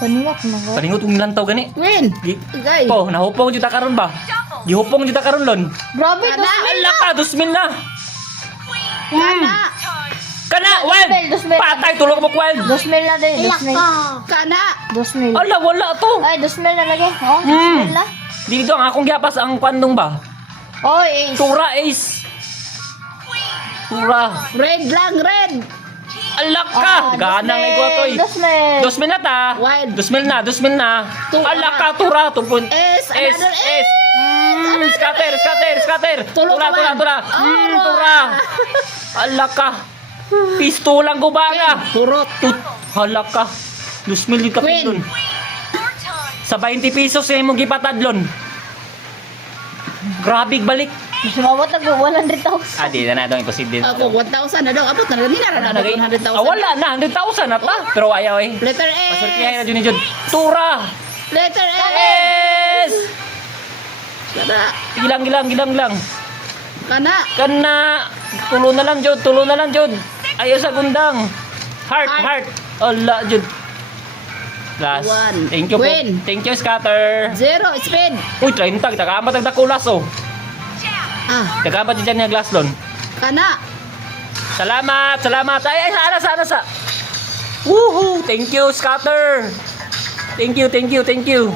Paniwak na ko. Paningot kong lantaw gani. Queen. Igay. Po, nahupong jud ta karon ba? Gihupong jud ta karon lon. Grabe, Kana. 2,000 Ala ka, 2,000 na. Kana. Kana, wild. 2,000. Patay tulog mo wild. 2,000 na din, 2,000. Kana. 2,000. Ala, wala to. Ay, 2,000 na lagi. Oh, 2,000 na. Dito ang akong giapas ang kwandong ba? Oh, ace. Tura ace. Tura. Red lang, red. Ala ka, gana may gotoy. 2,000. 2,000 na ta. Wild. 2,000 na, 2,000 na. Tura. Ala ka, tura. Tupon. S, another S. Scatter, scatter, scatter. Tulog Tura, ka tura, man. tura. Tura. Ala ka. Pistolang gubana. Purot. Hala ka. 2,000 yung kapit Queen. dun. Sa 20 pesos yung mong gipatadlon. Grabe balik. Sumabot na ko 100,000. Di na daw imposible. Ako, 1,000 na daw. Abot na rin na Nagay 100,000. wala na 100,000 na ta. Pero ayaw eh. Letter S. Pasurkihay na Jun. Tura. Letter S. Yes. Kana. Gilang. Kana. Kana. Tulo na lang Jud. Ayaw sa gundang. Heart. Ala Jud. Last. One. Thank you po. Queen. Thank you scatter. 0, speed. Uy, 30. Tagamat ang dakulas oh. Tagamat dyan yung glass doon. Kana. Salamat. Ay, sana. Woohoo! Thank you, scatter. Thank you.